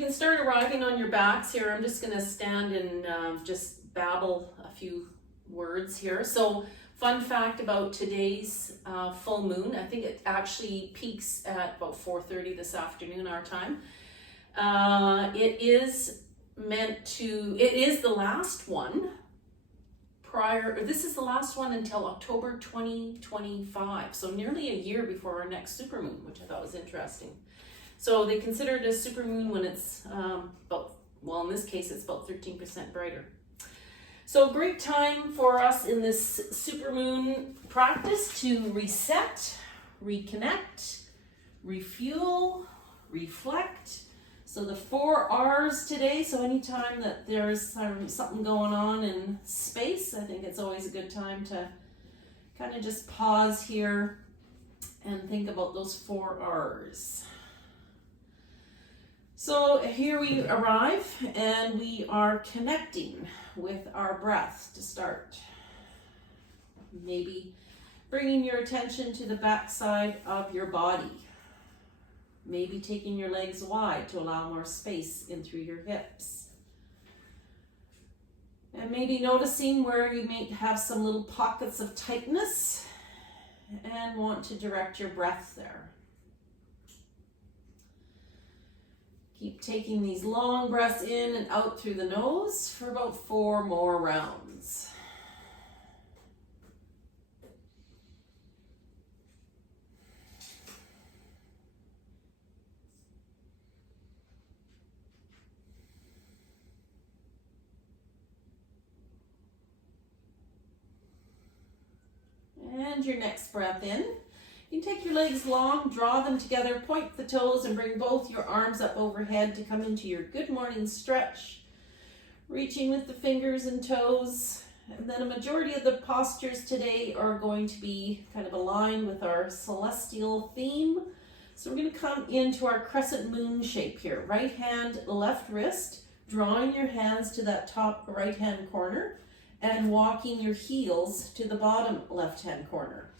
can start arriving on your backs here. I'm just going to stand and just babble a few words here. So, fun fact about today's full moon, I think it actually peaks at about 4:30 this afternoon our time. It is the last one this is the last one until October 2025. So nearly a year before our next supermoon, which I thought was interesting. So they consider it a supermoon when it's in this case, it's about 13% brighter. So great time for us in this supermoon practice to reset, reconnect, refuel, reflect. So the 4 R's today, so anytime that there's something going on in space, I think it's always a good time to kind of just pause here and think about those 4 R's. So here we arrive and we are connecting with our breath to start. Maybe bringing your attention to the back side of your body. Maybe taking your legs wide to allow more space in through your hips. And maybe noticing where you may have some little pockets of tightness and want to direct your breath there. Keep taking these long breaths in and out through the nose for about 4 more rounds. And your next breath in. You can take your legs long, draw them together, point the toes, and bring both your arms up overhead to come into your good morning stretch. Reaching with the fingers and toes. And then a majority of the postures today are going to be kind of aligned with our celestial theme. So we're going to come into our crescent moon shape here. Right hand, left wrist, drawing your hands to that top right hand corner, and walking your heels to the bottom left-hand corner.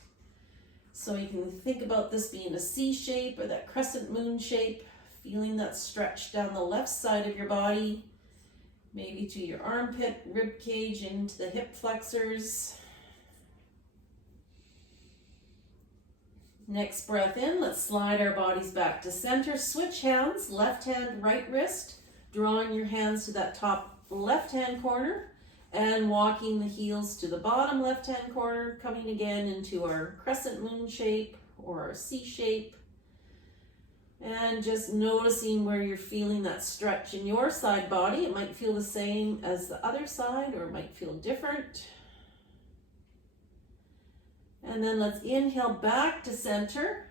So you can think about this being a C shape or that crescent moon shape, feeling that stretch down the left side of your body, maybe to your armpit, rib cage, into the hip flexors. Next breath in, let's slide our bodies back to center. Switch hands, left hand, right wrist, drawing your hands to that top left-hand corner, and walking the heels to the bottom left-hand corner, coming again into our crescent moon shape or our C shape. And just noticing where you're feeling that stretch in your side body. It might feel the same as the other side or it might feel different. And then let's inhale back to center.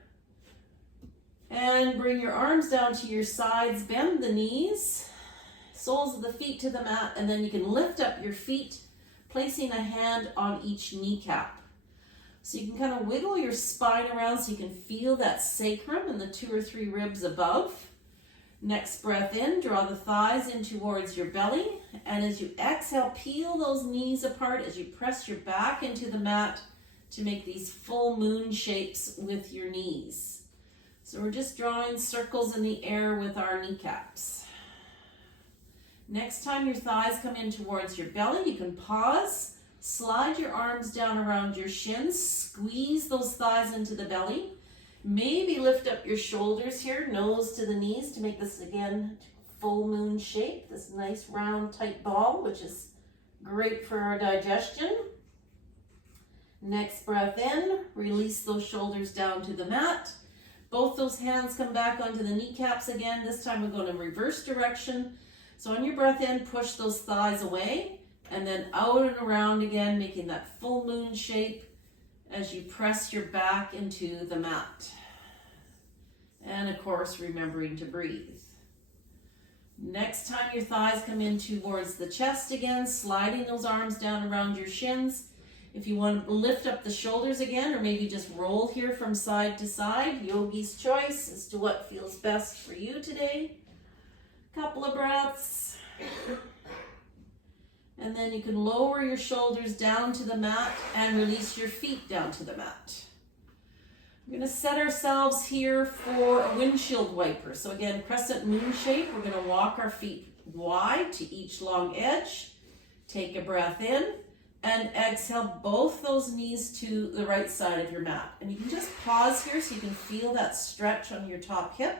And bring your arms down to your sides, bend the knees. Soles of the feet to the mat, and then you can lift up your feet, placing a hand on each kneecap. So you can kind of wiggle your spine around so you can feel that sacrum and the 2 or 3 ribs above. Next breath in, draw the thighs in towards your belly, and as you exhale, peel those knees apart as you press your back into the mat to make these full moon shapes with your knees. So we're just drawing circles in the air with our kneecaps. Next time your thighs come in towards your belly, you can pause, slide your arms down around your shins, squeeze those thighs into the belly. Maybe lift up your shoulders here, nose to the knees to make this again full moon shape, this nice round tight ball, which is great for our digestion. Next breath in, release those shoulders down to the mat. Both those hands come back onto the kneecaps again. This time we're going in reverse direction. So on your breath in, push those thighs away and then out and around again, making that full moon shape as you press your back into the mat. And of course, remembering to breathe. Next time your thighs come in towards the chest again, sliding those arms down around your shins. If you want to lift up the shoulders again, or maybe just roll here from side to side, yogi's choice as to what feels best for you today. Couple of breaths. And then you can lower your shoulders down to the mat and release your feet down to the mat. We're going to set ourselves here for a windshield wiper. So again, crescent moon shape. We're going to walk our feet wide to each long edge. Take a breath in and exhale both those knees to the right side of your mat. And you can just pause here so you can feel that stretch on your top hip.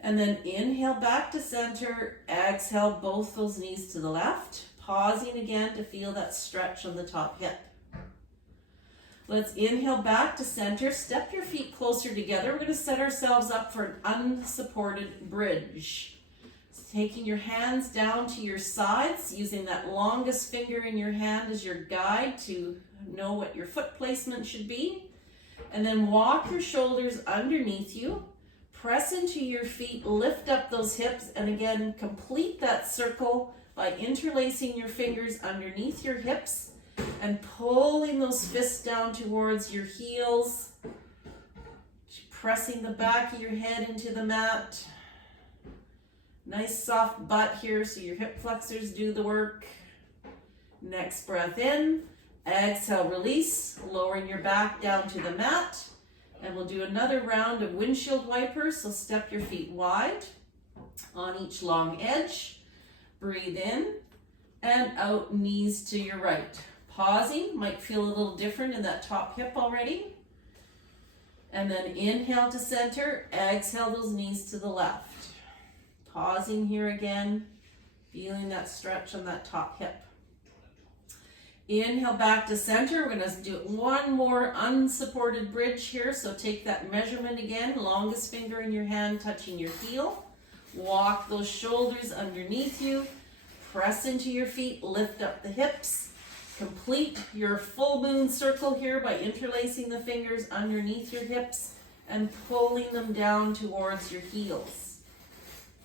And then inhale back to center, exhale both those knees to the left. Pausing again to feel that stretch on the top hip. Let's inhale back to center, step your feet closer together. We're going to set ourselves up for an unsupported bridge. So taking your hands down to your sides, using that longest finger in your hand as your guide to know what your foot placement should be. And then walk your shoulders underneath you. Press into your feet, lift up those hips, and again, complete that circle by interlacing your fingers underneath your hips and pulling those fists down towards your heels, pressing the back of your head into the mat. Nice soft butt here so your hip flexors do the work. Next breath in, exhale, release, lowering your back down to the mat. And we'll do another round of windshield wipers. So step your feet wide on each long edge. Breathe in and out, knees to your right. Pausing, might feel a little different in that top hip already. And then inhale to center, exhale those knees to the left. Pausing here again, feeling that stretch on that top hip. Inhale back to center. We're going to do one more unsupported bridge here. So take that measurement again, longest finger in your hand touching your heel. Walk those shoulders underneath you. Press into your feet, lift up the hips. Complete your full moon circle here by interlacing the fingers underneath your hips and pulling them down towards your heels.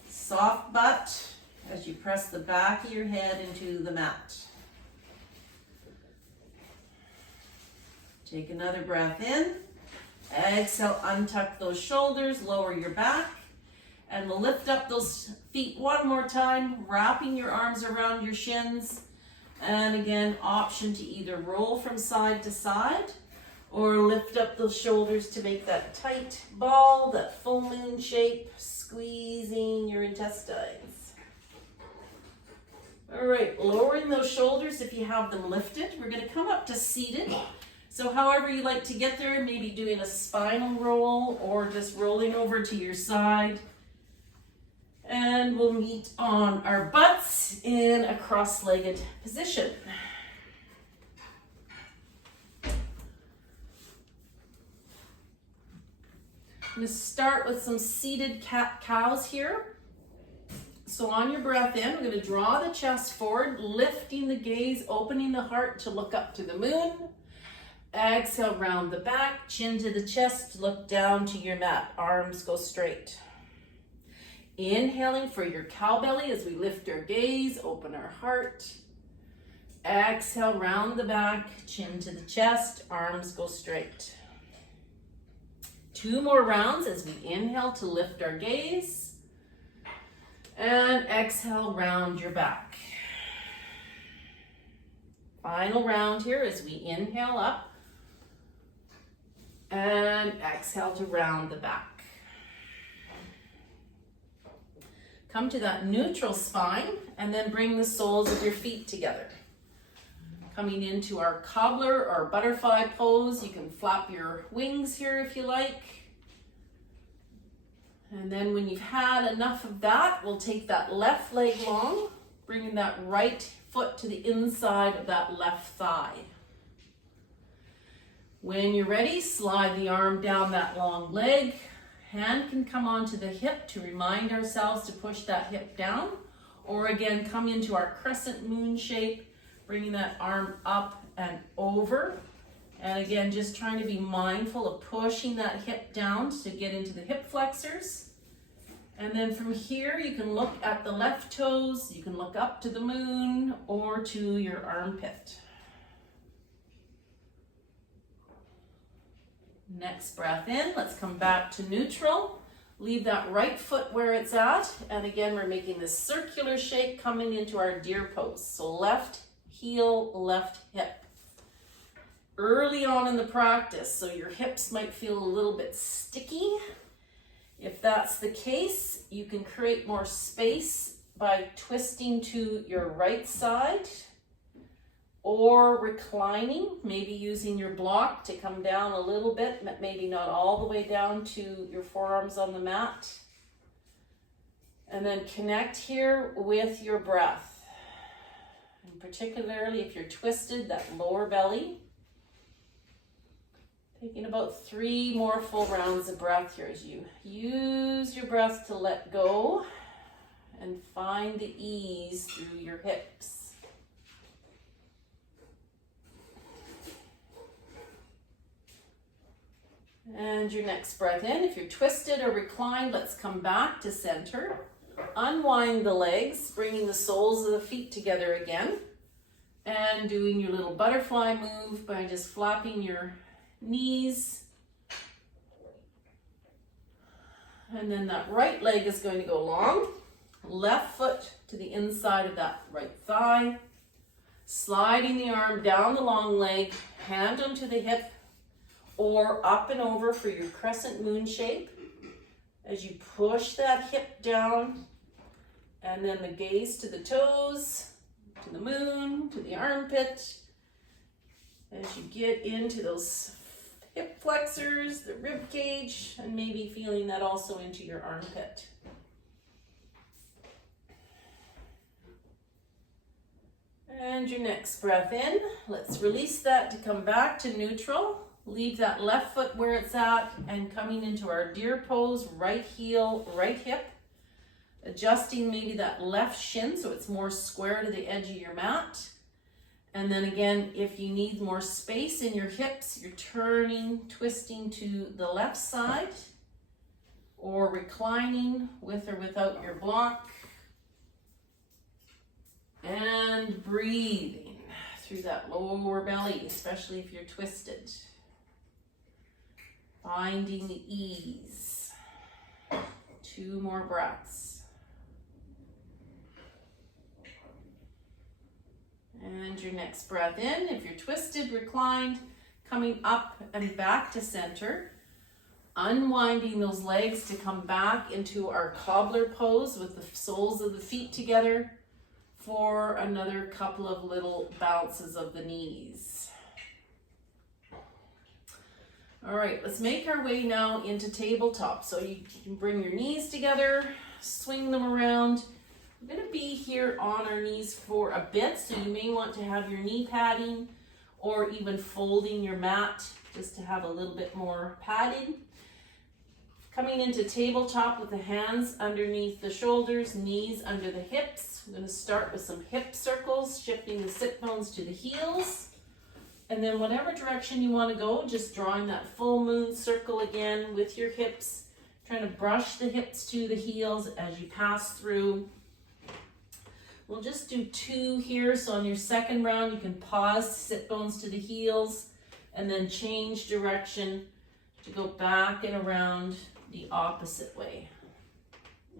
Soft butt as you press the back of your head into the mat. Take another breath in. Exhale, untuck those shoulders, lower your back, and we'll lift up those feet one more time, wrapping your arms around your shins. And again, option to either roll from side to side or lift up those shoulders to make that tight ball, that full moon shape, squeezing your intestines. All right, lowering those shoulders if you have them lifted. We're going to come up to seated. So however you like to get there, maybe doing a spinal roll or just rolling over to your side. And we'll meet on our butts in a cross-legged position. I'm going to start with some seated cat-cows here. So on your breath in, we're going to draw the chest forward, lifting the gaze, opening the heart to look up to the moon. Exhale, round the back, chin to the chest, look down to your mat, arms go straight. Inhaling for your cow belly as we lift our gaze, open our heart. Exhale, round the back, chin to the chest, arms go straight. 2 more rounds as we inhale to lift our gaze. And exhale, round your back. Final round here as we inhale up. And exhale to round the back. Come to that neutral spine and then bring the soles of your feet together. Coming into our cobbler or butterfly pose. You can flap your wings here if you like. And then when you've had enough of that, we'll take that left leg long, bringing that right foot to the inside of that left thigh. When you're ready, slide the arm down that long leg. Hand can come onto the hip to remind ourselves to push that hip down. Or again, come into our crescent moon shape, bringing that arm up and over. And again, just trying to be mindful of pushing that hip down to get into the hip flexors. And then from here, you can look at the left toes, you can look up to the moon or to your armpit. Next breath in, let's come back to neutral. Leave that right foot where it's at. And again, we're making this circular shape coming into our deer pose. So left heel, left hip. early on in the practice, so your hips might feel a little bit sticky. If that's the case, you can create more space by twisting to your right side or reclining, maybe using your block to come down a little bit, maybe not all the way down to your forearms on the mat. And then connect here with your breath. And particularly if you're twisted, that lower belly. Taking about 3 more full rounds of breath here as you use your breath to let go and find the ease through your hips. And your next breath in. If you're twisted or reclined, let's come back to center. Unwind the legs, bringing the soles of the feet together again. And doing your little butterfly move by just flapping your knees. And then that right leg is going to go long. Left foot to the inside of that right thigh. Sliding the arm down the long leg, hand onto the hip, or up and over for your crescent moon shape. As you push that hip down, and then the gaze to the toes, to the moon, to the armpit. As you get into those hip flexors, the rib cage, and maybe feeling that also into your armpit. And your next breath in, let's release that to come back to neutral. Leave that left foot where it's at and coming into our deer pose, right heel, right hip. Adjusting maybe that left shin so it's more square to the edge of your mat. And then again, if you need more space in your hips, you're turning, twisting to the left side or reclining with or without your block. And breathing through that lower belly, especially if you're twisted. Finding the ease. 2 more breaths. And your next breath in, if you're twisted, reclined, coming up and back to center. Unwinding those legs to come back into our cobbler pose with the soles of the feet together for another couple of little bounces of the knees. All right, let's make our way now into tabletop. So you can bring your knees together, swing them around. We're gonna be here on our knees for a bit, so you may want to have your knee padding or even folding your mat just to have a little bit more padding. Coming into tabletop with the hands underneath the shoulders, knees under the hips. I'm gonna start with some hip circles, shifting the sit bones to the heels. And then whatever direction you want to go, just drawing that full moon circle again with your hips, trying to brush the hips to the heels as you pass through. We'll just do 2 here. So on your second round, you can pause, sit bones to the heels, and then change direction to go back and around the opposite way.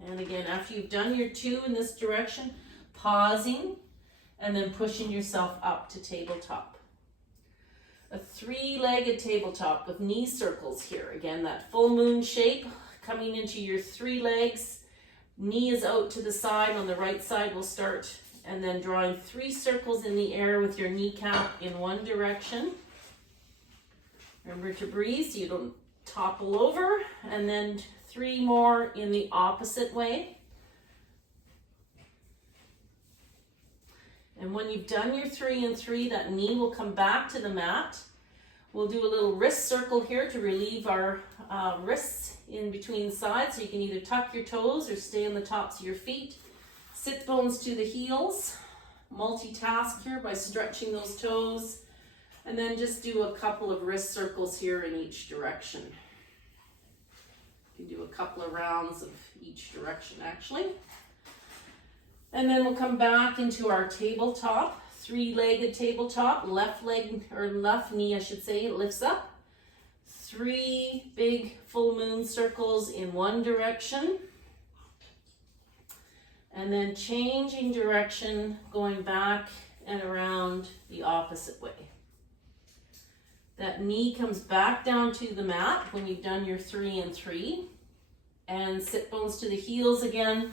And again, after you've done your 2 in this direction, pausing and then pushing yourself up to tabletop. A 3-legged tabletop with knee circles here. Again, that full moon shape coming into your 3 legs. Knee is out to the side. On the right side, we'll start and then drawing 3 circles in the air with your kneecap in one direction. Remember to breathe so you don't topple over, and then 3 more in the opposite way. And when you've done your 3 and 3, that knee will come back to the mat. We'll do a little wrist circle here to relieve our wrists in between sides. So you can either tuck your toes or stay on the tops of your feet. Sit bones to the heels. Multitask here by stretching those toes. And then just do a couple of wrist circles here in each direction. You can do a couple of rounds of each direction actually. And then we'll come back into our tabletop, 3-legged tabletop. Left leg, or left knee I should say, lifts up. 3 big full moon circles in one direction. And then changing direction, going back and around the opposite way. That knee comes back down to the mat when you've done your 3 and 3. And sit bones to the heels again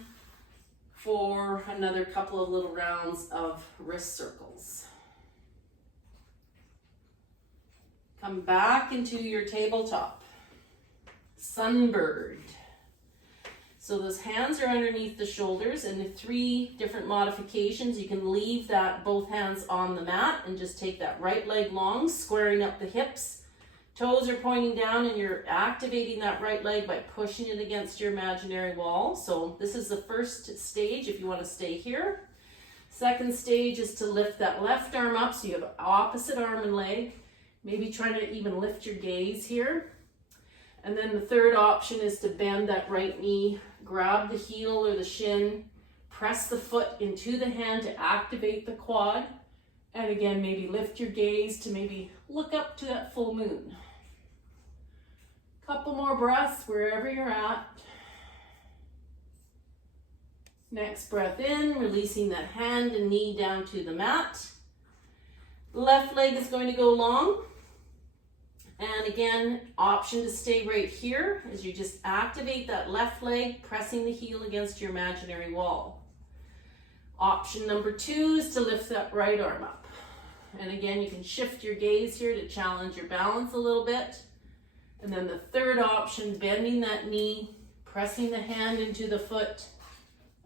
for another couple of little rounds of wrist circles. Come back into your tabletop. Sunbird. So those hands are underneath the shoulders, and the 3 different modifications. You can leave that both hands on the mat and just take that right leg long, squaring up the hips. Toes are pointing down, and you're activating that right leg by pushing it against your imaginary wall. So this is the first stage if you want to stay here. Second stage is to lift that left arm up so you have opposite arm and leg. Maybe trying to even lift your gaze here. And then the third option is to bend that right knee, grab the heel or the shin, press the foot into the hand to activate the quad. And again, maybe lift your gaze to maybe look up to that full moon. Couple more breaths wherever you're at. Next breath in, releasing that hand and knee down to the mat. Left leg is going to go long. And again, option to stay right here is you just activate that left leg, pressing the heel against your imaginary wall. Option number 2 is to lift that right arm up. And again, you can shift your gaze here to challenge your balance a little bit. And then the third option, bending that knee, pressing the hand into the foot.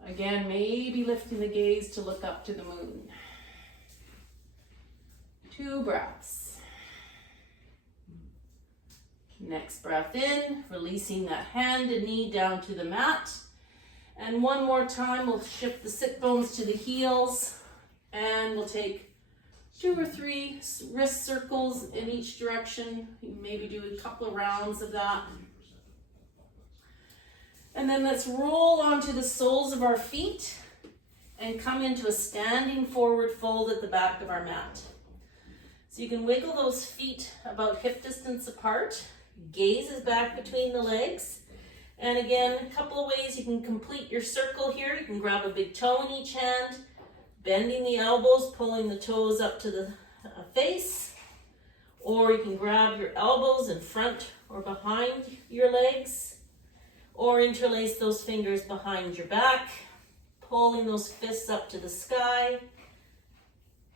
Again, maybe lifting the gaze to look up to the moon. 2 breaths. Next breath in, releasing that hand and knee down to the mat. And one more time, we'll shift the sit bones to the heels, and we'll take 2 or 3 wrist circles in each direction. You can maybe do a couple of rounds of that. And then let's roll onto the soles of our feet and come into a standing forward fold at the back of our mat. So you can wiggle those feet about hip distance apart. Gaze is back between the legs. And again, a couple of ways you can complete your circle here. You can grab a big toe in each hand, bending the elbows, pulling the toes up to the face. Or you can grab your elbows in front or behind your legs. Or interlace those fingers behind your back, pulling those fists up to the sky.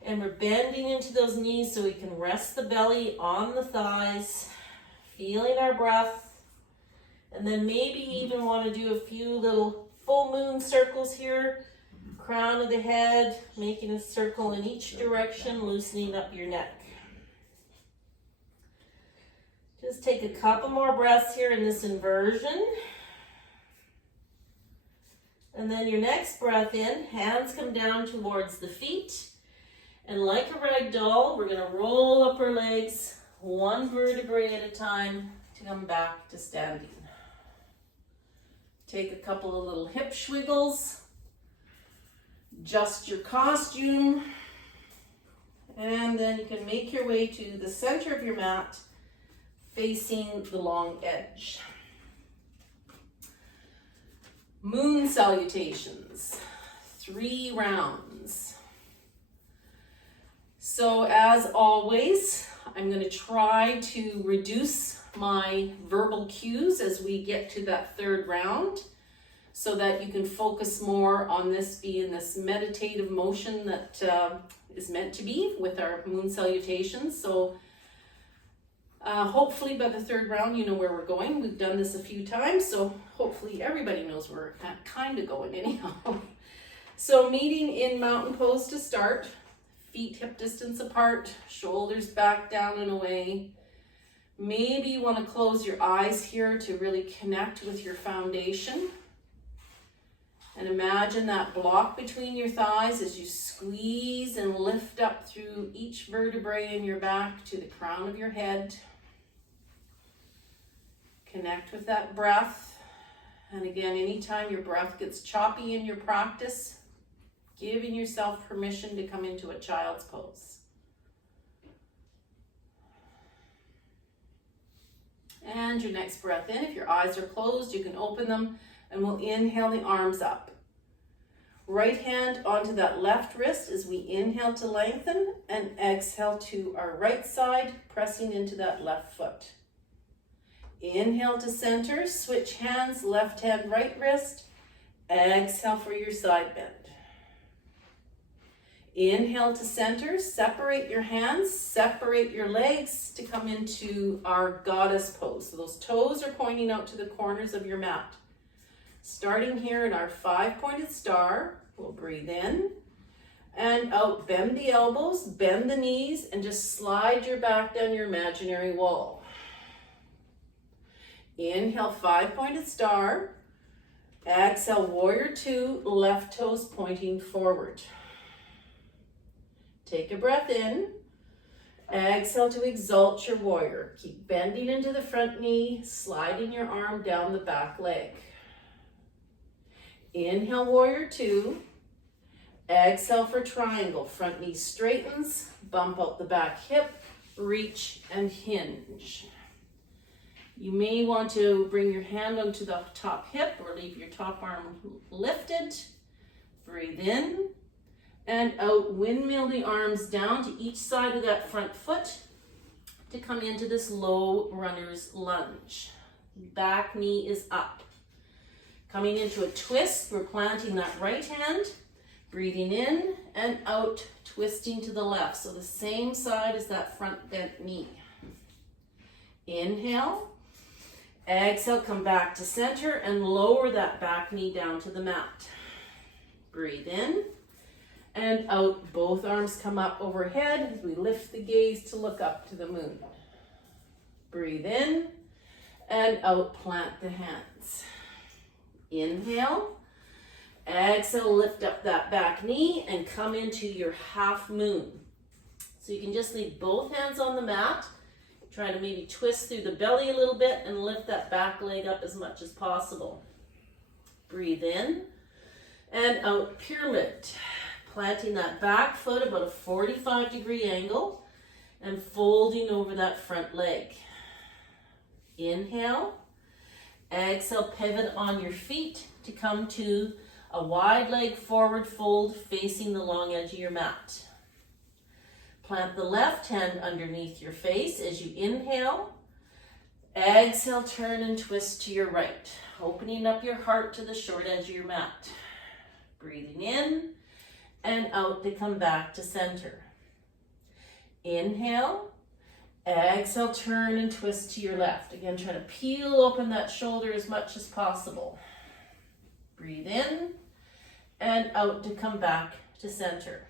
And we're bending into those knees so we can rest the belly on the thighs, feeling our breath. And then maybe even want to do a few little full moon circles here. Crown of the head, making a circle in each direction, loosening up your neck. Just take a couple more breaths here in this inversion. And then your next breath in, hands come down towards the feet. And like a rag doll, we're going to roll up our legs, one vertebrae at a time, to come back to standing. Take a couple of little hip swiggles. Adjust your costume. And then you can make your way to the center of your mat, facing the long edge. Moon Salutations, 3 rounds. So as always, I'm going to try to reduce my verbal cues as we get to that 3rd round so that you can focus more on this being this meditative motion that is meant to be with our Moon Salutations. So hopefully by the 3rd round, you know where we're going. We've done this a few times, so hopefully everybody knows where we're kind of going anyhow. So meeting in mountain pose to start, feet hip distance apart, shoulders back down and away. Maybe you want to close your eyes here to really connect with your foundation. And imagine that block between your thighs as you squeeze and lift up through each vertebrae in your back to the crown of your head. Connect with that breath. And again, anytime your breath gets choppy in your practice, giving yourself permission to come into a child's pose. And your next breath in, if your eyes are closed, you can open them, and we'll inhale the arms up. right hand onto that left wrist as we inhale to lengthen and exhale to our right side, pressing into that left foot. Inhale to center, switch hands, left hand, right wrist. Exhale for your side bend. Inhale to center, separate your hands, separate your legs to come into our goddess pose. So those toes are pointing out to the corners of your mat. Starting here in our 5-pointed star, we'll breathe in and out, bend the elbows, bend the knees, and just slide your back down your imaginary wall. Inhale, 5-pointed star. Exhale, warrior 2, left toes pointing forward. Take a breath in. Exhale to exalt your warrior. Keep bending into the front knee, sliding your arm down the back leg. Inhale, warrior 2. Exhale for triangle. Front knee straightens, bump out the back hip, reach and hinge. You may want to bring your hand onto the top hip or leave your top arm lifted. Breathe in and out, windmill the arms down to each side of that front foot to come into this low runner's lunge. Back knee is up. Coming into a twist, we're planting that right hand, breathing in and out, twisting to the left. So the same side as that front bent knee. Inhale. Exhale, come back to center and lower that back knee down to the mat. Breathe in and out. Both arms come up overhead as we lift the gaze to look up to the moon. Breathe in and out, plant the hands. Inhale. Exhale, lift up that back knee and come into your half moon. So you can just leave both hands on the mat. Try to maybe twist through the belly a little bit and lift that back leg up as much as possible. Breathe in and out, pyramid. Planting that back foot about a 45-degree angle and folding over that front leg. Inhale. Exhale, pivot on your feet to come to a wide leg forward fold facing the long edge of your mat. Plant the left hand underneath your face as you inhale. Exhale, turn and twist to your right, opening up your heart to the short edge of your mat. Breathing in and out to come back to center. Inhale. Exhale, turn and twist to your left. Again, try to peel open that shoulder as much as possible. Breathe in and out to come back to center.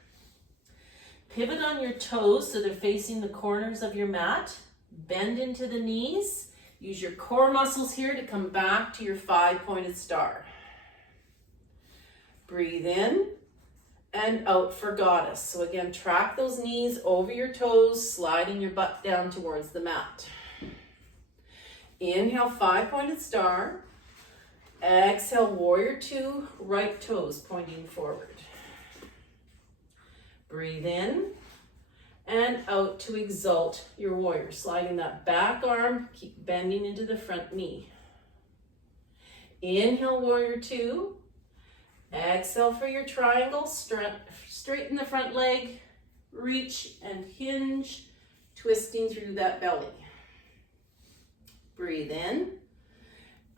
Pivot on your toes so they're facing the corners of your mat. Bend into the knees. Use your core muscles here to come back to your 5-pointed star. Breathe in and out for goddess. So again, track those knees over your toes, sliding your butt down towards the mat. Inhale, 5-pointed star. Exhale, warrior 2, right toes pointing forward. Breathe in and out to exalt your warrior, sliding that back arm, keep bending into the front knee. Inhale, warrior 2. Exhale for your triangle, straighten the front leg, reach and hinge, twisting through that belly. Breathe in,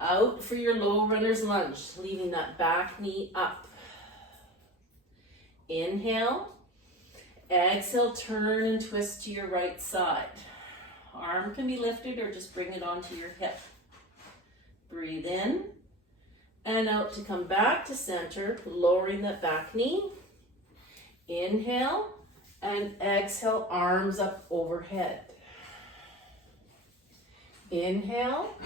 out for your low runner's lunge, leaving that back knee up. Inhale. Exhale, turn and twist to your right side. Arm can be lifted or just bring it onto your hip. Breathe in and out to come back to center, lowering that back knee. Inhale and exhale, arms up overhead. Inhale,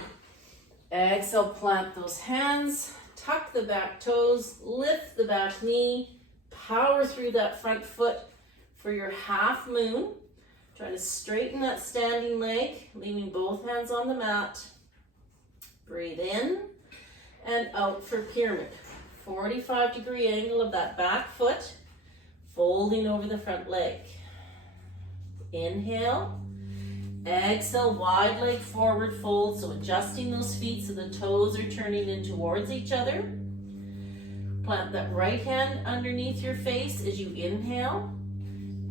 exhale, plant those hands, tuck the back toes, lift the back knee, power through that front foot for your half moon. Try to straighten that standing leg, leaving both hands on the mat. Breathe in and out for pyramid. 45-degree angle of that back foot, folding over the front leg. Inhale. Exhale, wide leg forward fold, so adjusting those feet so the toes are turning in towards each other. Plant that right hand underneath your face as you inhale.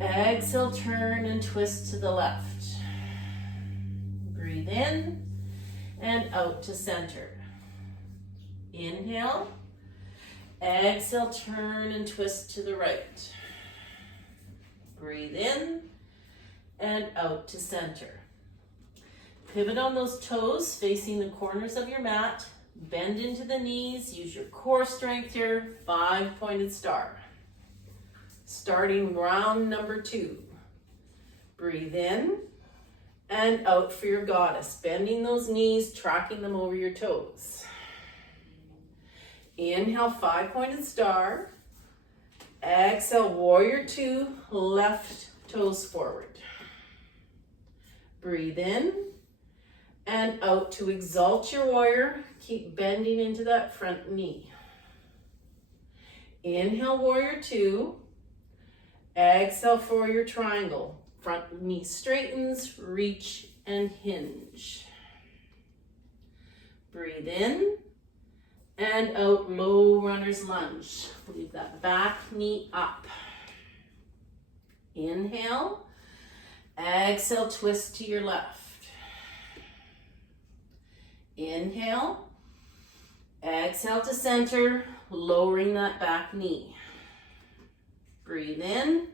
Exhale, turn and twist to the left. Breathe in and out to center. Inhale. Exhale, turn and twist to the right. Breathe in and out to center. Pivot on those toes, facing the corners of your mat. Bend into the knees. Use your core strength here. 5-pointed star. Starting round number 2. Breathe in and out for your goddess. Bending those knees, tracking them over your toes. Inhale, 5-pointed star. Exhale, warrior 2, left toes forward. Breathe in and out to exalt your warrior. Keep bending into that front knee. Inhale, warrior 2. Exhale for your triangle. Front knee straightens, reach and hinge. Breathe in and out, low runner's lunge. Leave that back knee up. Inhale. Exhale, twist to your left. Inhale. Exhale to center, lowering that back knee. Breathe in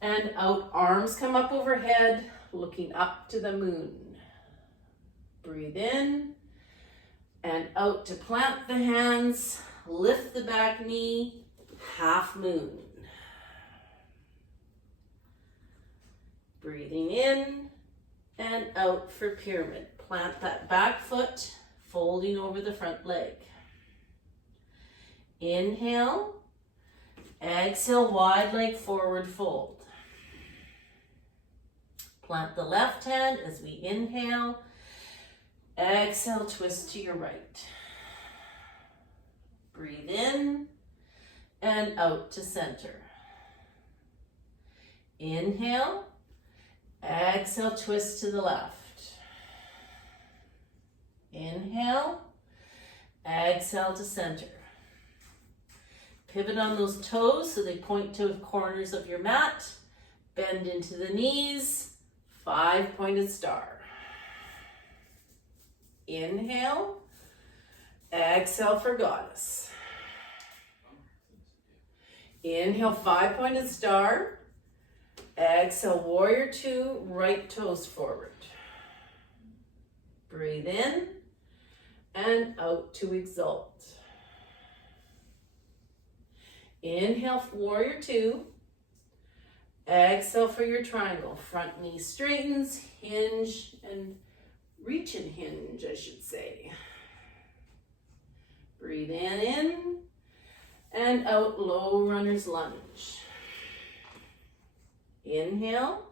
and out, arms come up overhead, looking up to the moon. Breathe in and out to plant the hands, lift the back knee, half moon. Breathing in and out for pyramid. Plant that back foot, folding over the front leg. Inhale. Exhale, wide leg forward fold. Plant the left hand as we inhale. Exhale, twist to your right. Breathe in and out to center. Inhale. Exhale, twist to the left. Inhale. Exhale to center. Pivot on those toes so they point to the corners of your mat. Bend into the knees. 5-pointed star. Inhale. Exhale for goddess. Inhale, 5-pointed star. Exhale, warrior 2, right toes forward. Breathe in and out to exalt. Inhale, warrior 2. Exhale for your triangle. Front knee straightens, hinge and reach and hinge, I should say. Breathe in and out, low runner's lunge. Inhale.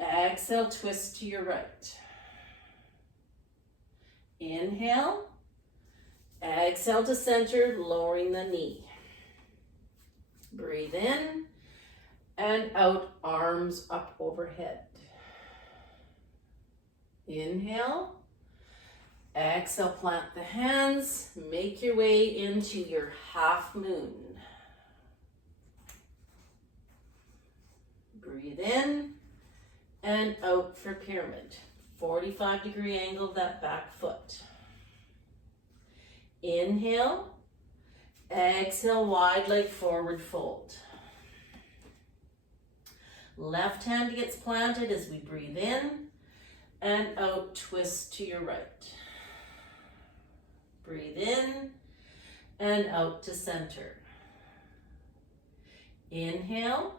Exhale, twist to your right. Inhale. Exhale to center, lowering the knee. Breathe in and out, arms up overhead. Inhale. Exhale, plant the hands. Make your way into your half moon. Breathe in and out for pyramid. 45-degree angle of that back foot. Inhale. Exhale, wide leg forward fold. Left hand gets planted as we breathe in and out, twist to your right. Breathe in and out to center. Inhale.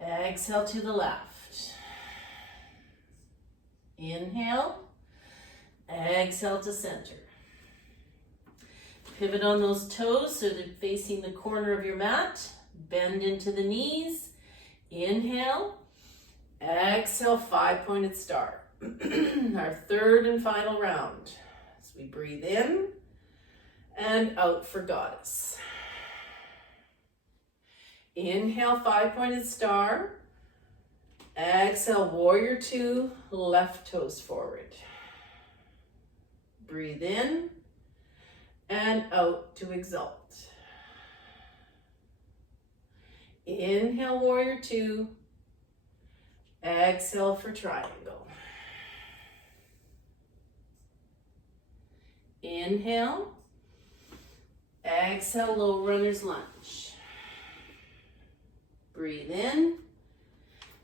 Exhale to the left. Inhale. Exhale to center. Pivot on those toes so they're facing the corner of your mat. Bend into the knees. Inhale. Exhale, 5-pointed star. Our third and final round. As we breathe in and out for goddess. Inhale, 5-pointed star. Exhale, warrior 2, left toes forward. Breathe in and out to exalt. Inhale, warrior two. Exhale for triangle. Inhale. Exhale, low runner's lunge. Breathe in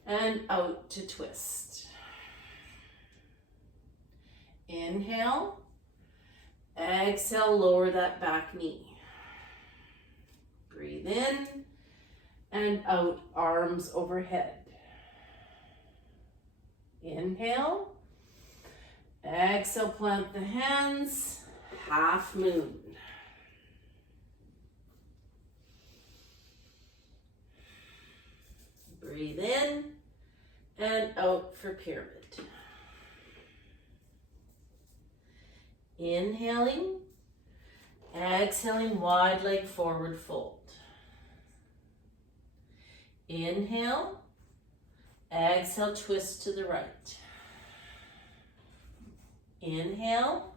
and out to twist. Inhale. Exhale, lower that back knee. Breathe in and out, arms overhead. Inhale. Exhale, plant the hands, half moon. Breathe in and out for pyramid. Inhaling, exhaling, wide leg forward fold. Inhale, exhale, twist to the right. Inhale,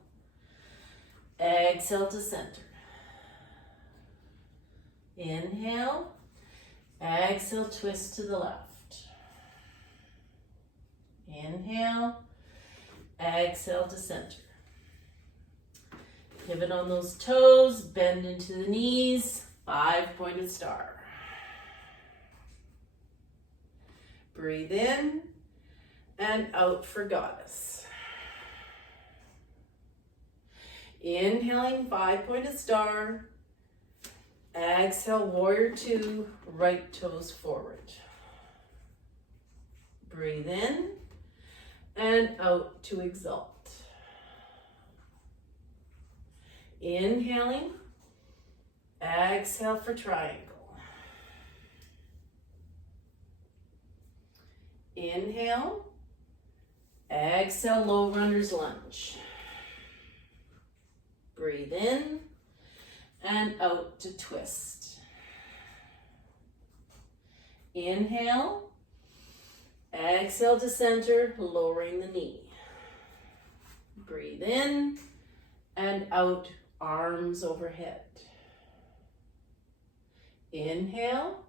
exhale to center. Inhale, exhale, twist to the left. Inhale, exhale to center. Pivot on those toes, bend into the knees, 5-pointed star. Breathe in and out for goddess. Inhaling, 5-pointed star. Exhale, warrior two, right toes forward. Breathe in and out to exalt. Inhaling, exhale for triangle. Inhale, exhale, low runner's lunge. Breathe in and out to twist. Inhale, exhale to center, lowering the knee. Breathe in and out, arms overhead. Inhale,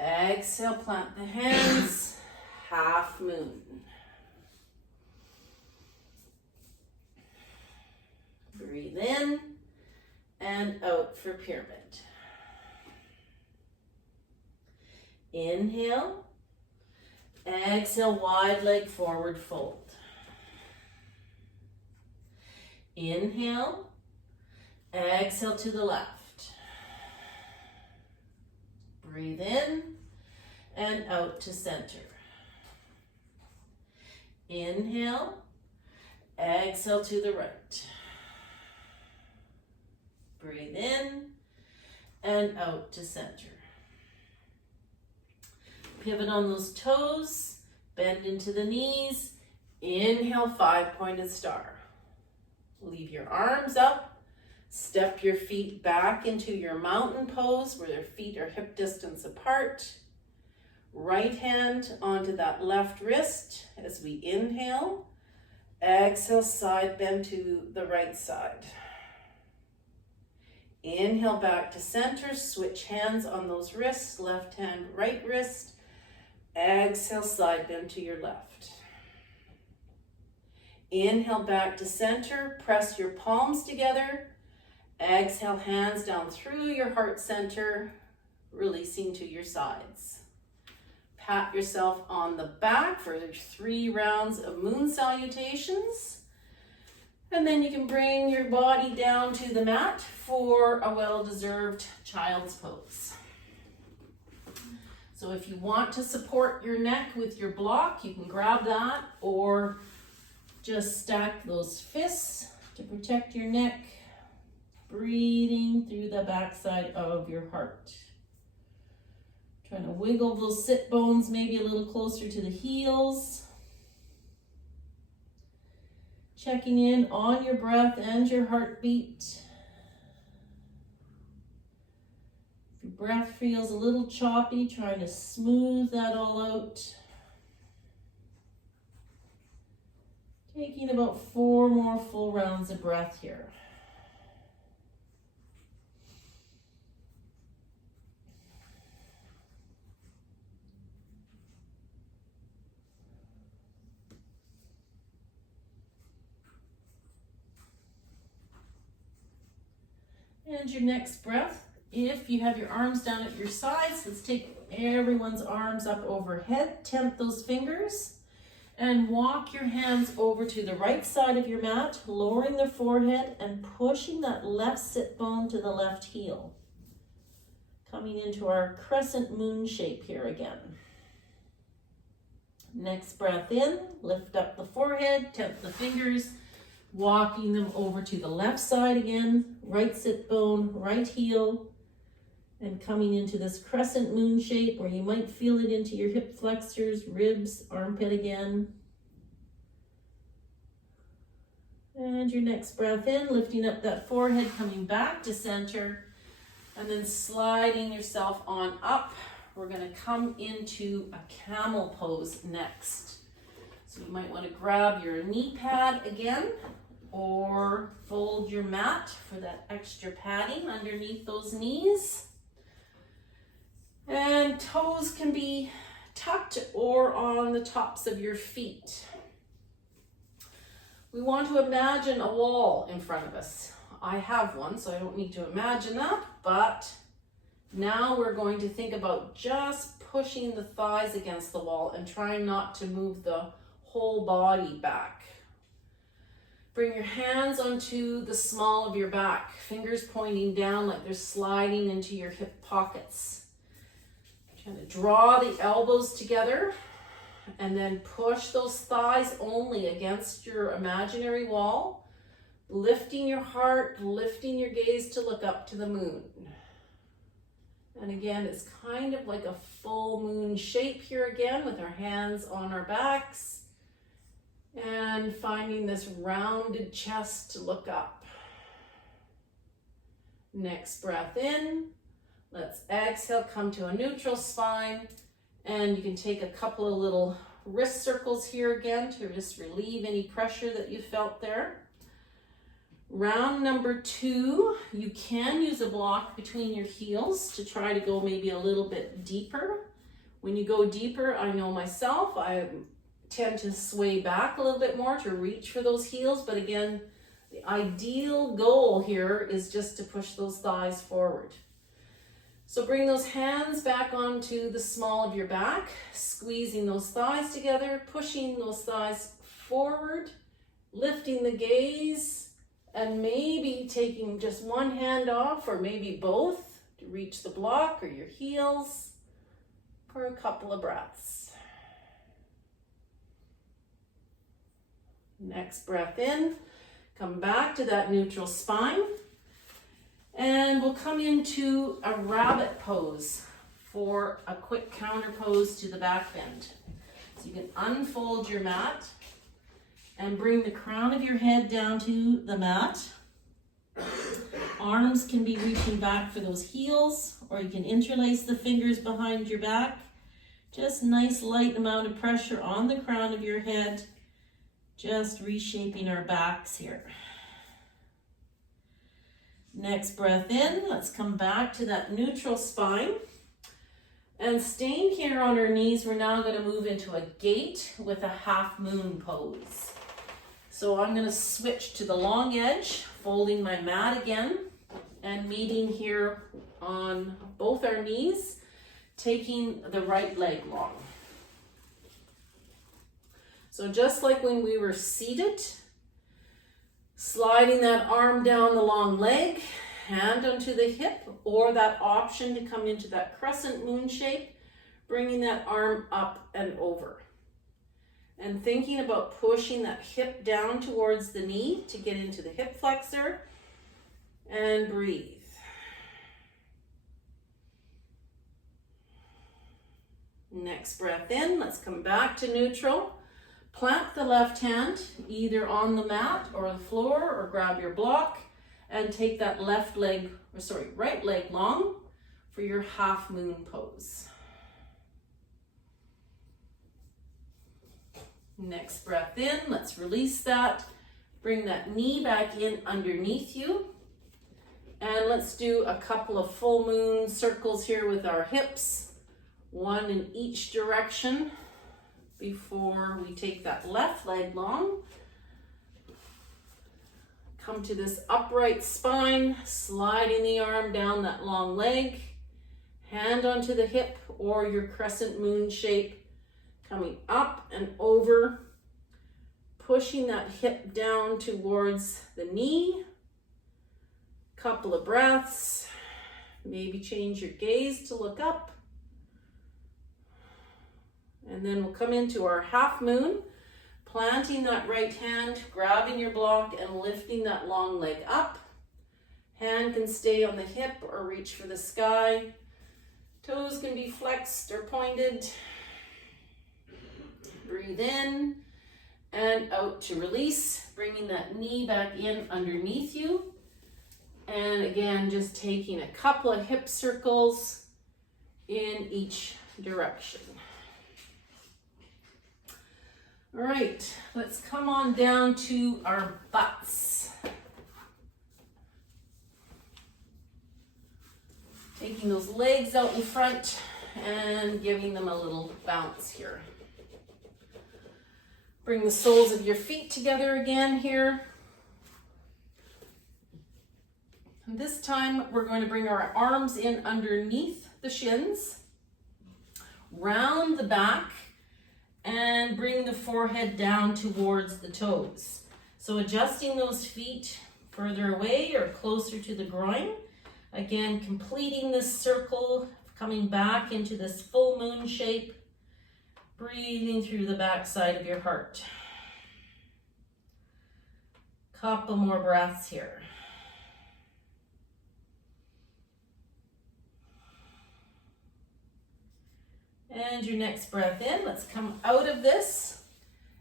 exhale, plant the hands, half moon. Breathe in and out for pyramid. Inhale, exhale, wide leg forward fold. Inhale, exhale to the left. Breathe in and out to center. Inhale, exhale to the right. Breathe in and out to center. Pivot on those toes, bend into the knees. Inhale, 5-pointed star. Leave your arms up. Step your feet back into your mountain pose where their feet are hip distance apart. Right hand onto that left wrist as we inhale. Exhale, side bend to the right side. Inhale back to center, switch hands on those wrists, left hand, right wrist. Exhale, side bend to your left. Inhale back to center, press your palms together. Exhale, hands down through your heart center, releasing to your sides. Pat yourself on the back for 3 rounds of Moon Salutations. And then you can bring your body down to the mat for a well-deserved child's pose. So if you want to support your neck with your block, you can grab that or just stack those fists to protect your neck, breathing through the backside of your heart. Trying to wiggle those sit bones maybe a little closer to the heels. Checking in on your breath and your heartbeat. If your breath feels a little choppy, trying to smooth that all out. Taking about 4 more full rounds of breath here. And your next breath, if you have your arms down at your sides, let's take everyone's arms up overhead, tempt those fingers, and walk your hands over to the right side of your mat, lowering the forehead and pushing that left sit bone to the left heel. Coming into our crescent moon shape here again. Next breath in, lift up the forehead, tempt the fingers, walking them over to the left side again, right sit bone, right heel, and coming into this crescent moon shape where you might feel it into your hip flexors, ribs, armpit again. And your next breath in, lifting up that forehead, coming back to center, and then sliding yourself on up. We're gonna come into a camel pose next. So you might wanna grab your knee pad again, or fold your mat for that extra padding underneath those knees. And toes can be tucked or on the tops of your feet. We want to imagine a wall in front of us. I have one, so I don't need to imagine that, but now we're going to think about just pushing the thighs against the wall and trying not to move the whole body back. Bring your hands onto the small of your back, fingers pointing down like they're sliding into your hip pockets. Trying to draw the elbows together and then push those thighs only against your imaginary wall, lifting your heart, lifting your gaze to look up to the moon. And again, it's kind of like a full moon shape here again with our hands on our backs and finding this rounded chest to look up. Next breath in. Let's exhale, come to a neutral spine, and you can take a couple of little wrist circles here again to just relieve any pressure that you felt there. Round number 2, you can use a block between your heels to try to go maybe a little bit deeper. When you go deeper, I know myself, I tend to sway back a little bit more to reach for those heels, but again, the ideal goal here is just to push those thighs forward. So bring those hands back onto the small of your back, squeezing those thighs together, pushing those thighs forward, lifting the gaze, and maybe taking just one hand off or maybe both to reach the block or your heels for a couple of breaths. Next breath in, come back to that neutral spine. And we'll come into a rabbit pose for a quick counter pose to the back bend. So you can unfold your mat and bring the crown of your head down to the mat. Arms can be reaching back for those heels, or you can interlace the fingers behind your back. Just nice light amount of pressure on the crown of your head, just reshaping our backs here. Next breath in, let's come back to that neutral spine. And staying here on our knees, we're now going to move into a gate with a half moon pose. So I'm going to switch to the long edge, folding my mat again, and meeting here on both our knees, taking the right leg long. So just like when we were seated, sliding that arm down the long leg, hand onto the hip, or that option to come into that crescent moon shape, bringing that arm up and over. And thinking about pushing that hip down towards the knee to get into the hip flexor, and breathe. Next breath in, let's come back to neutral. Plant the left hand either on the mat or the floor, or grab your block and take that right leg long for your half moon pose. Next breath in, let's release that. Bring that knee back in underneath you. And let's do a couple of full moon circles here with our hips, one in each direction, before we take that left leg long. Come to this upright spine, sliding the arm down that long leg, hand onto the hip or your crescent moon shape, coming up and over, pushing that hip down towards the knee. Couple of breaths, maybe change your gaze to look up. And then we'll come into our half moon, planting that right hand, grabbing your block and lifting that long leg up. Hand can stay on the hip or reach for the sky. Toes can be flexed or pointed. Breathe in and out to release, bringing that knee back in underneath you. And again, just taking a couple of hip circles in each direction. All right, let's come on down to our butts. Taking those legs out in front and giving them a little bounce here. Bring the soles of your feet together again here. And this time we're going to bring our arms in underneath the shins, round the back, and bring the forehead down towards the toes. So adjusting those feet further away or closer to the groin. Again, completing this circle, coming back into this full moon shape, breathing through the back side of your heart. Couple more breaths here. And your next breath in, let's come out of this.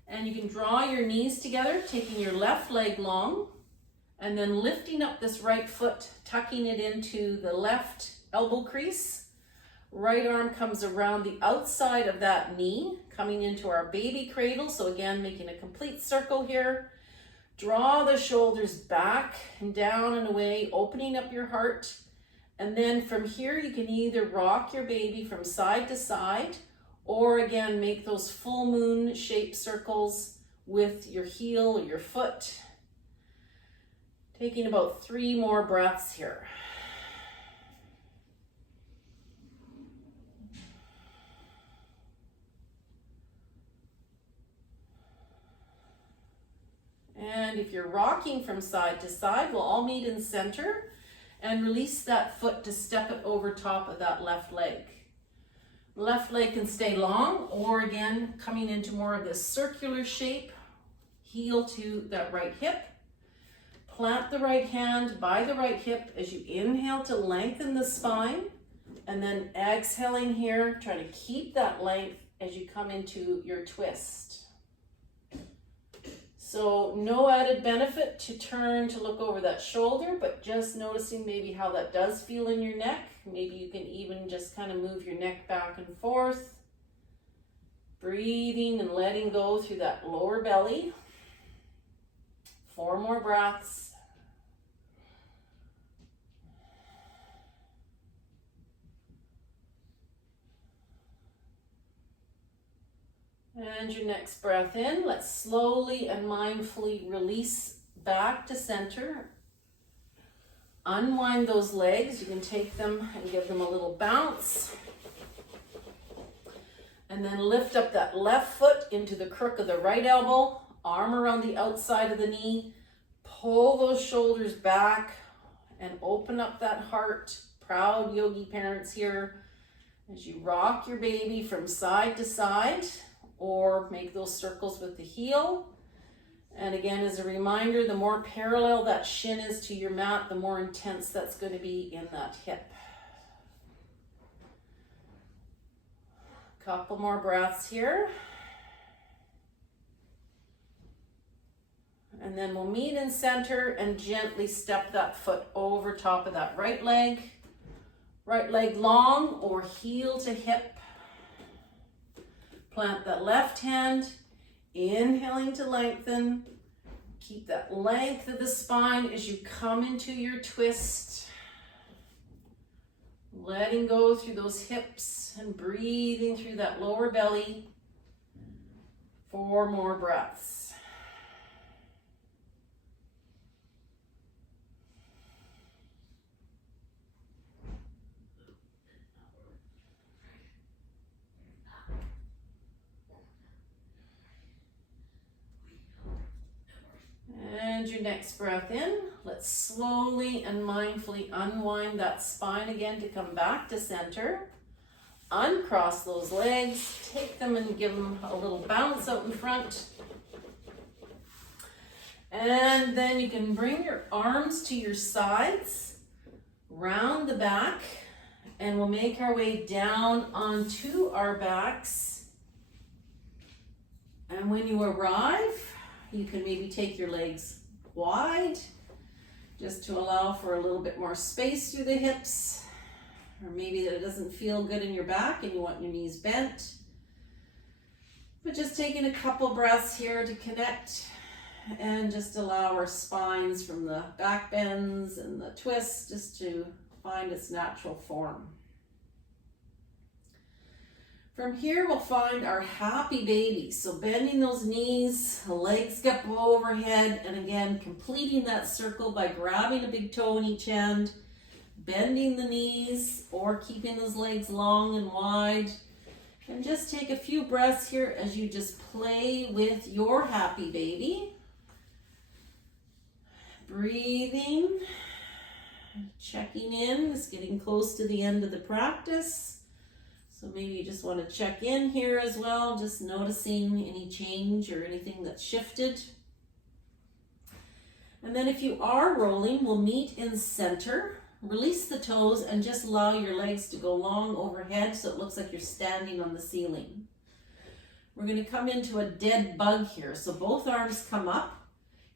And you can draw your knees together, taking your left leg long, and then lifting up this right foot, tucking it into the left elbow crease. Right arm comes around the outside of that knee, coming into our baby cradle. So again, making a complete circle here. Draw the shoulders back and down and away, opening up your heart. And then from here, you can either rock your baby from side to side, or again, make those full moon shaped circles with your heel or your foot. Taking about 3 more breaths here. And if you're rocking from side to side, we'll all meet in center and release that foot to step it over top of that left leg. Left leg can stay long, or again, coming into more of this circular shape, heel to that right hip. Plant the right hand by the right hip as you inhale to lengthen the spine, and then exhaling here, trying to keep that length as you come into your twist. So no added benefit to turn to look over that shoulder, but just noticing maybe how that does feel in your neck. Maybe you can even just kind of move your neck back and forth. Breathing and letting go through that lower belly. 4 more breaths. And your next breath in, let's slowly and mindfully release back to center. Unwind those legs. You can take them and give them a little bounce. And then lift up that left foot into the crook of the right elbow, arm around the outside of the knee. Pull those shoulders back and open up that heart. Proud yogi parents here as you rock your baby from side to side, or make those circles with the heel. And again, as a reminder, the more parallel that shin is to your mat, the more intense that's going to be in that hip. Couple more breaths here. And then we'll meet in center and gently step that foot over top of that right leg. Right leg long or heel to hip. Plant that left hand, inhaling to lengthen. Keep that length of the spine as you come into your twist. Letting go through those hips and breathing through that lower belly. 4 more breaths. next breath in, let's slowly and mindfully unwind that spine again to come back to center. Uncross those legs, take them and give them a little bounce out in front. And then you can bring your arms to your sides, round the back, and we'll make our way down onto our backs. And when you arrive, you can maybe take your legs wide, just to allow for a little bit more space through the hips. Or maybe that it doesn't feel good in your back and you want your knees bent. But just taking a couple breaths here to connect and just allow our spines from the back bends and the twists just to find its natural form. From here, we'll find our happy baby. So bending those knees, legs up overhead, and again, completing that circle by grabbing a big toe in each hand, bending the knees or keeping those legs long and wide. And just take a few breaths here as you just play with your happy baby. Breathing, checking in, it's getting close to the end of the practice. So maybe you just want to check in here as well, just noticing any change or anything that's shifted. And then if you are rolling, we'll meet in center. Release the toes and just allow your legs to go long overhead so it looks like you're standing on the ceiling. We're going to come into a dead bug here. So both arms come up.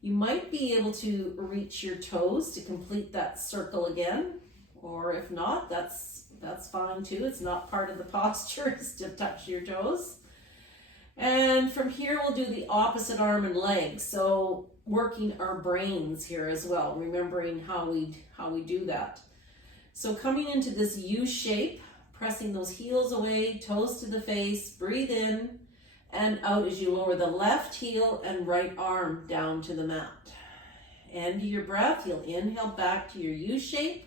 You might be able to reach your toes to complete that circle again. Or if not, that's fine too. It's not part of the posture, it's to touch your toes. And from here, we'll do the opposite arm and leg. So working our brains here as well, remembering how we do that. So coming into this U shape, pressing those heels away, toes to the face, breathe in and out as you lower the left heel and right arm down to the mat. End your breath, you'll inhale back to your U shape.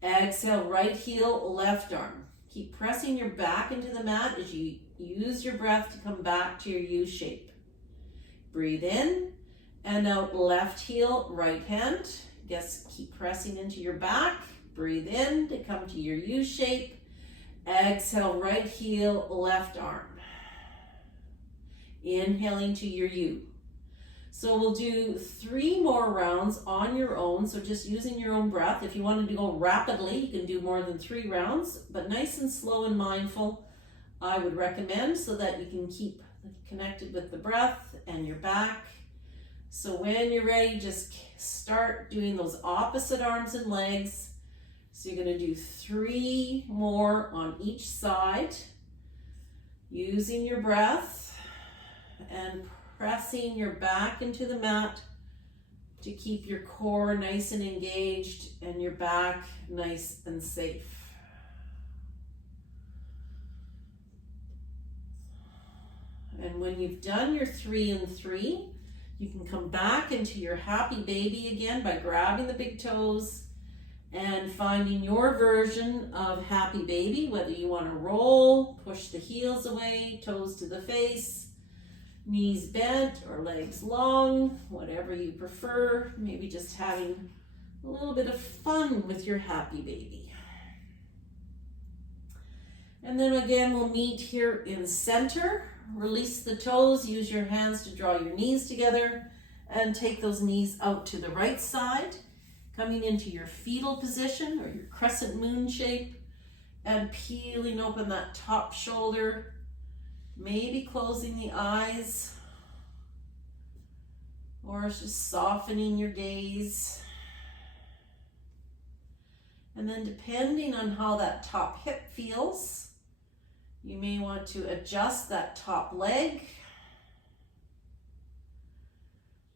Exhale, right heel, left arm. Keep pressing your back into the mat as you use your breath to come back to your U shape. Breathe in and out, left heel, right hand. Just keep pressing into your back. Breathe in to come to your U shape. Exhale, right heel, left arm. Inhaling to your U. So we'll do 3 more rounds on your own, so just using your own breath. If you wanted to go rapidly, you can do more than 3 rounds, but nice and slow and mindful, I would recommend, so that you can keep connected with the breath and your back. So when you're ready, just start doing those opposite arms and legs. So you're going to do 3 more on each side, using your breath and pressing your back into the mat to keep your core nice and engaged and your back nice and safe. And when you've done your 3 and 3, you can come back into your happy baby again by grabbing the big toes and finding your version of happy baby, whether you want to roll, push the heels away, toes to the face, knees bent or legs long, whatever you prefer. Maybe just having a little bit of fun with your happy baby. And then again, we'll meet here in center. Release the toes, use your hands to draw your knees together and take those knees out to the right side, coming into your fetal position or your crescent moon shape and peeling open that top shoulder. Maybe closing the eyes or just softening your gaze. And then depending on how that top hip feels, you may want to adjust that top leg.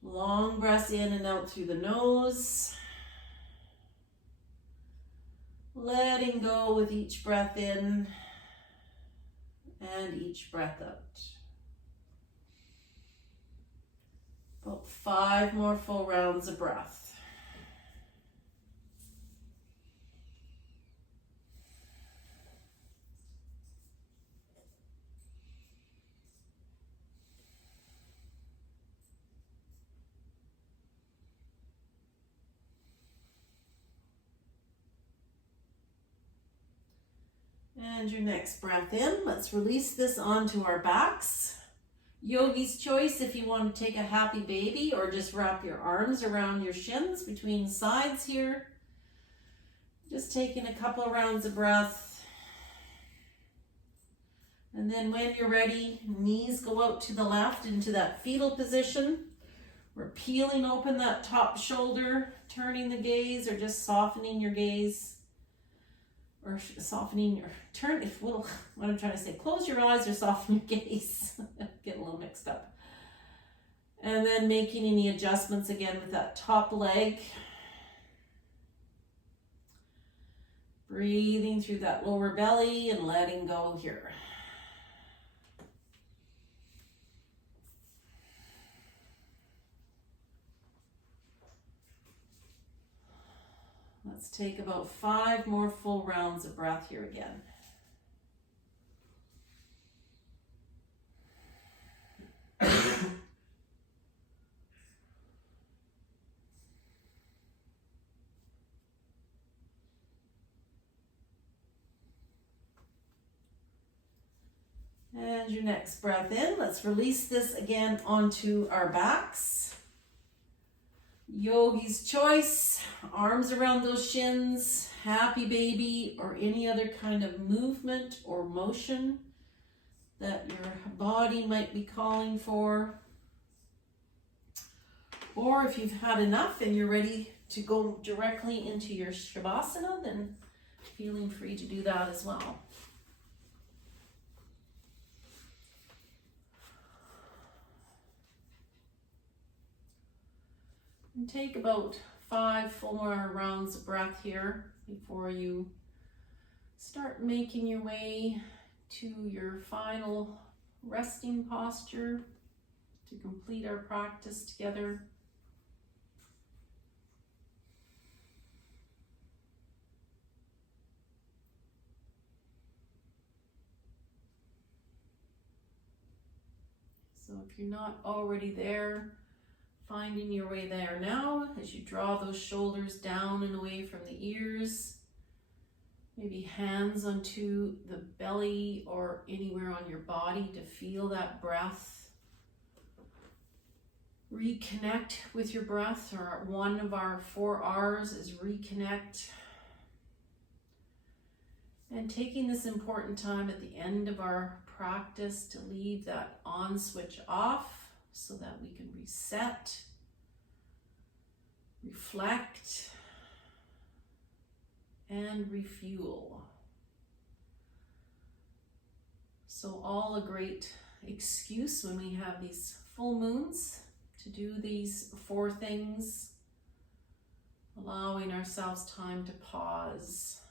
Long breaths in and out through the nose. Letting go with each breath in and each breath out. About 5 more full rounds of breath. And your next breath in. Let's release this onto our backs. Yogi's choice if you want to take a happy baby or just wrap your arms around your shins between sides here. Just taking a couple rounds of breath. And then when you're ready, knees go out to the left into that fetal position. We're peeling open that top shoulder, turning the gaze or just softening your gaze. Or softening your, what I'm trying to say, close your eyes or soften your gaze. Get a little mixed up. And then making any adjustments again with that top leg. Breathing through that lower belly and letting go here. Let's take about 5 more full rounds of breath here again. And your next breath in, let's release this again onto our backs. Yogi's choice, arms around those shins, happy baby, or any other kind of movement or motion that your body might be calling for. Or if you've had enough and you're ready to go directly into your Shavasana, then feeling free to do that as well. And take about 5 full more rounds of breath here before you start making your way to your final resting posture to complete our practice together. So if you're not already there, finding your way there now as you draw those shoulders down and away from the ears. Maybe hands onto the belly or anywhere on your body to feel that breath. Reconnect with your breath, or one of our 4 R's is reconnect. And taking this important time at the end of our practice to leave that on switch off, so that we can reset, reflect, and refuel. So all a great excuse when we have these full moons to do these 4 things, allowing ourselves time to pause.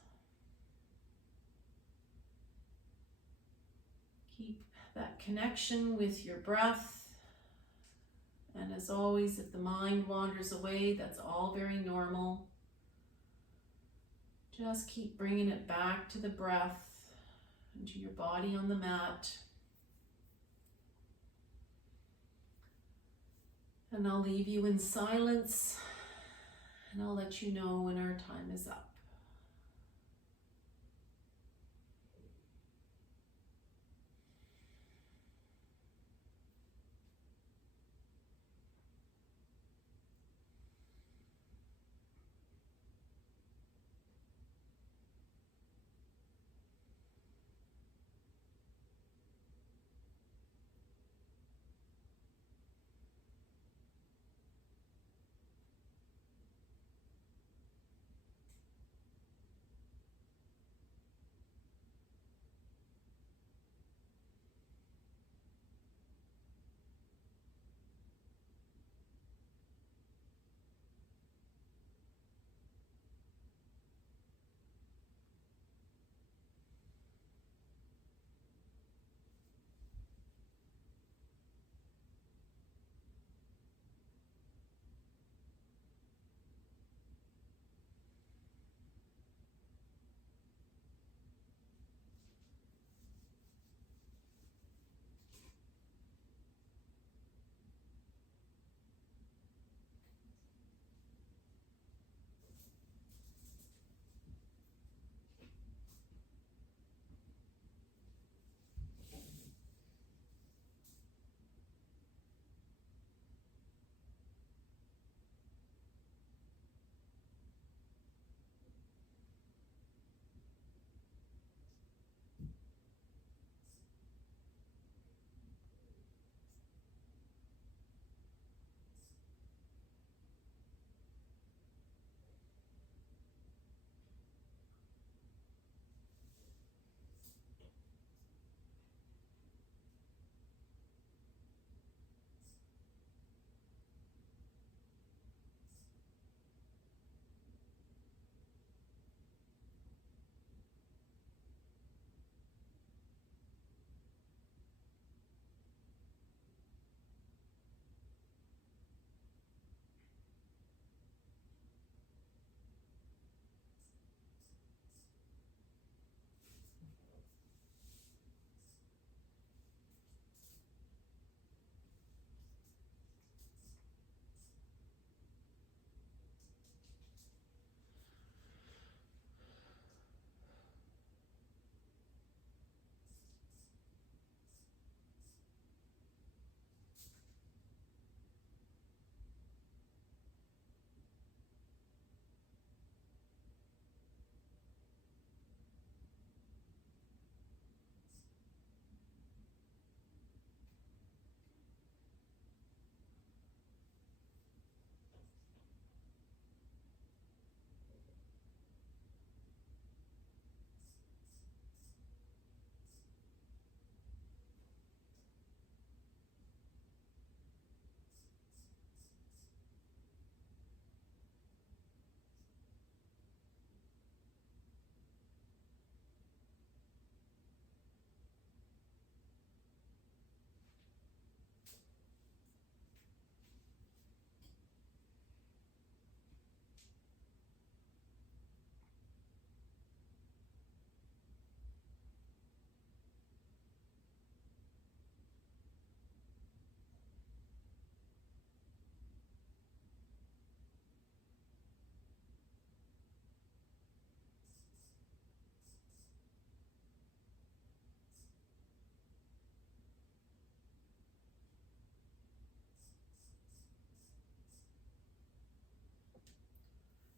Keep that connection with your breath. And as always, if the mind wanders away, that's all very normal. Just keep bringing it back to the breath and to your body on the mat. And I'll leave you in silence, and I'll let you know when our time is up.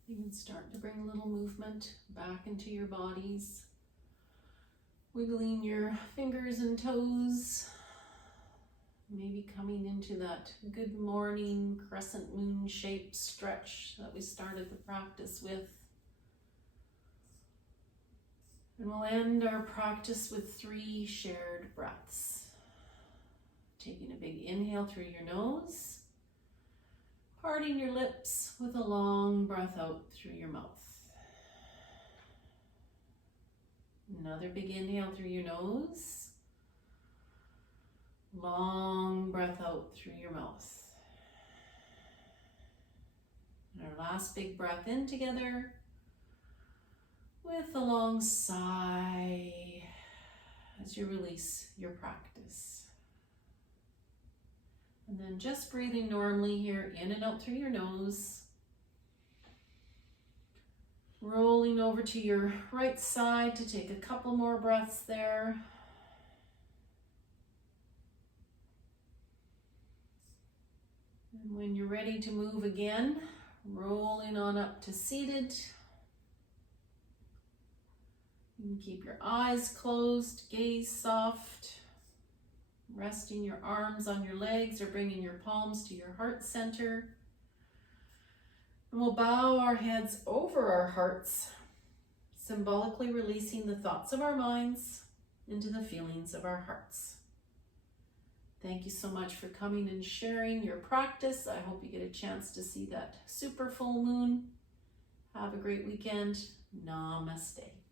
You can start to bring a little movement back into your bodies. Wiggling your fingers and toes. Maybe coming into that good morning crescent moon shaped stretch that we started the practice with. And we'll end our practice with 3 shared breaths. Taking a big inhale through your nose, parting your lips with a long breath out through your mouth. Another big inhale through your nose, long breath out through your mouth. And our last big breath in together with a long sigh as you release your practice. And then just breathing normally here, in and out through your nose. Rolling over to your right side to take a couple more breaths there. And when you're ready to move again, rolling on up to seated. You can keep your eyes closed, gaze soft. Resting your arms on your legs or bringing your palms to your heart center. And we'll bow our heads over our hearts, symbolically releasing the thoughts of our minds into the feelings of our hearts. Thank you so much for coming and sharing your practice. I hope you get a chance to see that super full moon. Have a great weekend. Namaste.